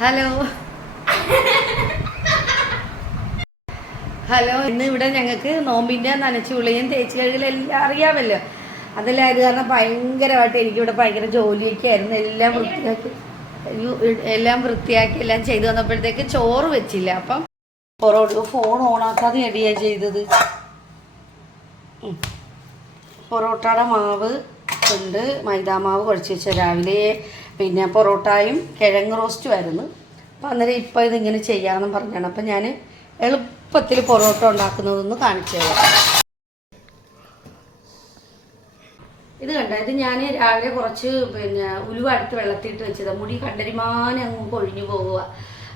Hello. Hello ഇന്ന് ഇവിടെ ഞങ്ങൾക്ക് നോമ്പിന്റെ നനച്ചു വിളിയും തേച്ച് കഴുകലും എല്ലാം അറിയാമല്ലോ. അതെല്ലാം അത് കാരണം ഭയങ്കരമായിട്ട് എനിക്കിവിടെ ഭയങ്കര ജോലിയൊക്കെ ആയിരുന്നു. എല്ലാം വൃത്തിയാക്കി. എല്ലാം വൃത്തിയാക്കി എല്ലാം ചെയ്തു വന്നപ്പോഴത്തേക്ക് ചോറ് വെച്ചില്ല. അപ്പം പൊറോട്ട ഫോൺ ഓണാക്കാതെ എടിയാ ചെയ്തത്. പൊറോട്ടയുടെ മാവ് ഉണ്ട്. മൈദാമാവ് കുഴച്ച് വെച്ച. രാവിലെ പിന്നെ പൊറോട്ടയും കിഴങ്ങ് റോസ്റ്റും ആയിരുന്നു. അപ്പം അന്നേരം ഇപ്പം ഇതിങ്ങനെ ചെയ്യാമെന്ന് പറഞ്ഞാണ്. അപ്പം ഞാൻ എളുപ്പത്തിൽ പൊറോട്ട ഉണ്ടാക്കുന്നതൊന്ന് കാണിച്ചു തരാം. ഇത് കണ്ട? ഇത് ഞാൻ രാവിലെ കുറച്ച് പിന്നെ ഉലുവ അടുത്ത് വെള്ളത്തിയിട്ട് വെച്ചതാണ് മുടി കണ്ടരിമാനം അങ്ങ് കൊഴിഞ്ഞു പോവുക.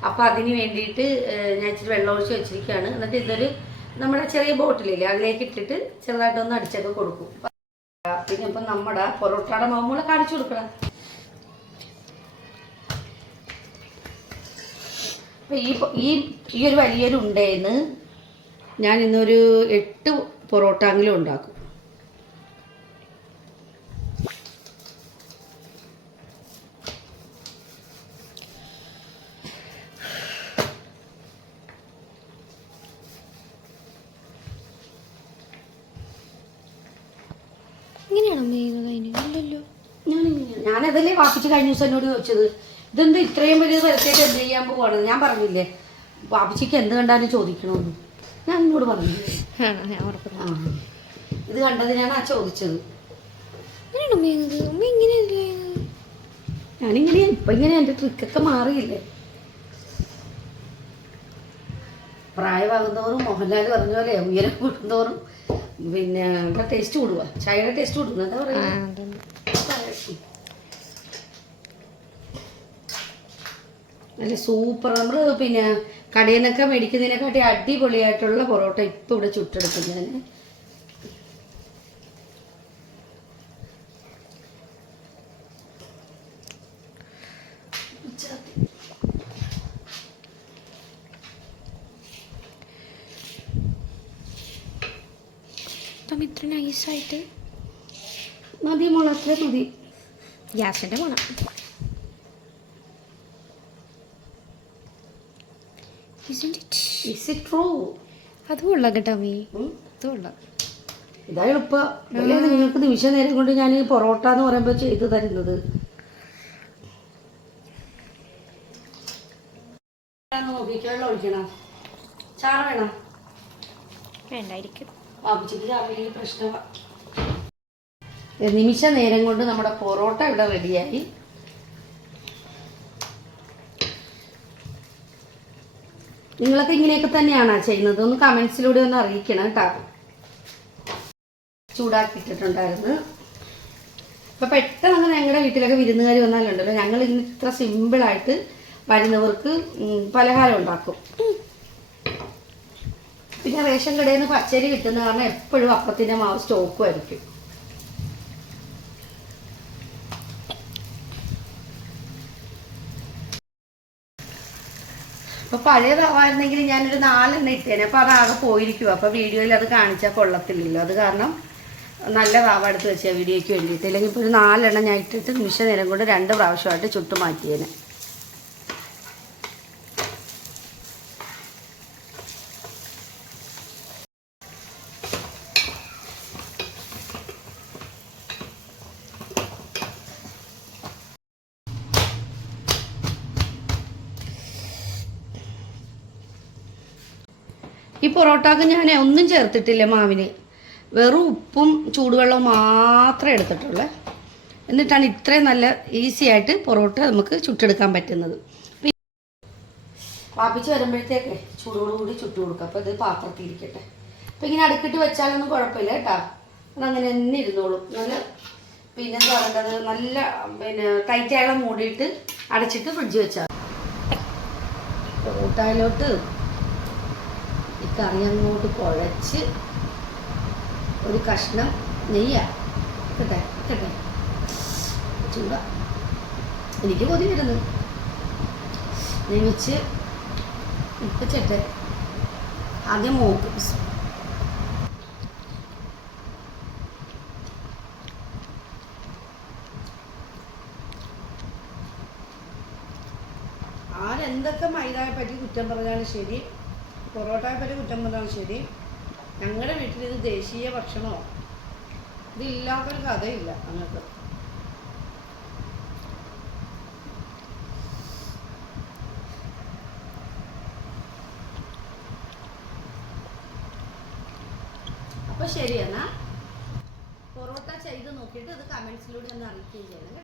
അപ്പോൾ അതിന് വേണ്ടിയിട്ട് ഞാൻ ഇച്ചിരി വെള്ളം ഒഴിച്ച് വെച്ചിരിക്കുകയാണ്. എന്നിട്ട് ഇതൊരു നമ്മുടെ ചെറിയ ബോട്ടിലില്ലേ അതിലേക്ക് ഇട്ടിട്ട് ചെറുതായിട്ടൊന്ന് അടിച്ചൊക്കെ കൊടുക്കും. പിന്നെ ഇപ്പം നമ്മുടെ പൊറോട്ടയുടെ മാമൂളെ കാണിച്ചു കൊടുക്കണം. അപ്പം ഈ ഈ ഈ ഒരു വലിയൊരു ഉണ്ടേന്ന് ഞാൻ ഇന്നൊരു എട്ട് പൊറോട്ടാങ്കിലും ഉണ്ടാക്കും. ഇങ്ങനെയാണോ ചെയ്യുന്നത് അതിന് അല്ലല്ലോ ഞാൻ ഞാനതല്ലേ വാപ്പിച്ച് കഴിഞ്ഞ ദിവസം എന്നോട് ചോദിച്ചത്? ഇതെന്ത് ഇത്രയും വലിയ സ്ഥലത്തേക്ക് എന്ത് ചെയ്യാൻ പോവാണ്? ഞാൻ പറഞ്ഞില്ലേ? വാപ്പിച്ചിക്ക് എന്ത് കണ്ടാലും ചോദിക്കണമെന്ന് ഞാൻ എന്നോട് പറഞ്ഞു ആ ഇത് കണ്ടതിനാണ് ആ ചോദിച്ചത്. ഞാനിങ്ങനെ ഇപ്പൊ ഇങ്ങനെ എന്റെ ട്രിക്കൊക്കെ മാറിയില്ലേ? പ്രായമാകുന്നവരും മോഹൻലാൽ പറഞ്ഞ പോലെ ഉയരം കൂടുന്തോറും പിന്നെ ടേസ്റ്റ് കൂടുക ചായയുടെ ടേസ്റ്റ് കൂടുന്നു എന്താ പറയാ പറയുക നല്ല സൂപ്പർ. നമ്മൾ പിന്നെ കടയിൽ നിന്നൊക്കെ മേടിക്കുന്നതിനെക്കാട്ടി അടിപൊളിയായിട്ടുള്ള പൊറോട്ട ഇപ്പം ഇവിടെ ചുട്ടെടുക്കും ഞാൻ അപ്പം ഇത്ര നൈസായിട്ട് മതി മോളെ അത്ര മതി. ഗ്യാസിന്റെ മണം Isn't it? Is അത് കൊള്ളാം കേട്ടോ അമ്മേ. അത് കൊള്ളാം ഇതാ എളുപ്പ. നിങ്ങൾക്ക് നിമിഷ നേരം കൊണ്ട് ഞാൻ ഈ പൊറോട്ട എന്ന് പറയുമ്പോൾ ചെയ്തു തരുന്നത്. നോക്കിക്ക് വെള്ളം ഒഴിക്കണം? ചാറ് വേണം? വേണ്ടായിരിക്കും. ബാബുജിക്ക് ചാറില്ലെങ്കിൽ പ്രശ്നമാണ് നിമിഷ നേരം കൊണ്ട് നമ്മുടെ പൊറോട്ട ഇവിടെ റെഡിയായി നിങ്ങളൊക്കെ ഇങ്ങനെയൊക്കെ തന്നെയാണോ ചെയ്യുന്നത്? ഒന്ന് കമൻസിലൂടെ ഒന്ന് അറിയിക്കണം കേട്ടോ ചൂടാക്കിയിട്ടിട്ടുണ്ടായിരുന്നു. ഇപ്പൊ പെട്ടെന്ന് ഞങ്ങളുടെ വീട്ടിലൊക്കെ വിരുന്നുകാർ വന്നാലുണ്ടല്ലോ. ഞങ്ങൾ ഇന്ന് ഇത്ര സിമ്പിളായിട്ട് വരുന്നവർക്ക് പലഹാരം ഉണ്ടാക്കും. പിന്നെ റേഷൻ കടയിൽ നിന്ന് പച്ചരി കിട്ടുന്ന കാരണം എപ്പോഴും അപ്പത്തിന്റെ മാവ് സ്റ്റോക്കും ആയിരിക്കും. അപ്പൊ പഴയതാവായിരുന്നെങ്കിൽ ഞാനൊരു നാലെണ്ണ ഇട്ടേനെ. അപ്പൊ അതാകെ പോയിരിക്കും അപ്പൊ വീഡിയോയിൽ അത് കാണിച്ചാൽ കൊള്ളത്തില്ലല്ലോ. അത് കാരണം നല്ല താവ എടുത്ത് വെച്ചാൽ വീഡിയോയ്ക്ക് വേണ്ടിയിട്ട്. ഇല്ലെങ്കിൽ ഇപ്പോൾ ഒരു നാലെണ്ണം ഞാൻ ഇട്ടിട്ട് നിമിഷ നേരം കൊണ്ട് രണ്ട് പ്രാവശ്യമായിട്ട് ചുട്ടു മാറ്റിയേനെ. ഈ പൊറോട്ടക്ക് ഞാൻ ഒന്നും ചേർത്തിട്ടില്ല മാവിന്. വെറും ഉപ്പും ചൂടുവെള്ളവും മാത്രമേ എടുത്തിട്ടുള്ളൂ. എന്നിട്ടാണ് ഇത്രയും നല്ല ഈസി ആയിട്ട് പൊറോട്ട നമുക്ക് ചുട്ടെടുക്കാൻ പറ്റുന്നത്. വാപ്പിച്ച് വരുമ്പോഴത്തേക്ക് ചൂടോടുകൂടി ചുട്ടു കൊടുക്കുക അപ്പോൾ ഇത് പാത്രത്തിൽ ഇരിക്കട്ടെ. അപ്പോൾ ഇങ്ങനെ അടുക്കിട്ട് വെച്ചാലൊന്നും കുഴപ്പമില്ല കേട്ടോ. അതങ്ങനെ തന്നെ ഇരുന്നോളും. നല്ല പിന്നെ എന്താ പറയേണ്ടത്? നല്ല പിന്നെ ടൈറ്റായുള്ള മൂടിയിട്ട് അടച്ചിട്ട് ഫ്രിഡ്ജ് വെച്ചാൽ പൊറോട്ടയിലോട്ട് ഈ കറി അങ്ങോട്ട് കുഴച്ച് ഒരു കഷ്ണം നെയ്യ. കിട്ടെ ചൂട. എനിക്ക് കൊതി വരുന്നു. നെയ്മിച്ച് ഇപ്പിച്ചിട്ട് ചേട്ടെ ആദ്യം മോക്ക് ആരെന്തൊക്കെ എന്തൊക്കെ പറ്റി കുറ്റം പറഞ്ഞാലും ശരി പൊറോട്ടയെ പറ്റി കുറ്റം പറഞ്ഞാൽ ശരി. ഞങ്ങളുടെ വീട്ടിൽ ഇത് ദേശീയ ഭക്ഷണമോ ഇതില്ലാത്തൊരു കഥയില്ല അങ്ങക്ക് അപ്പോൾ ശരി എന്നാ. പൊറോട്ട ചെയ്ത് നോക്കിയിട്ട് ഇത് കമൻസിലൂടെ ഒന്ന് അറിയിക്കുകയും ചെയ്യണം.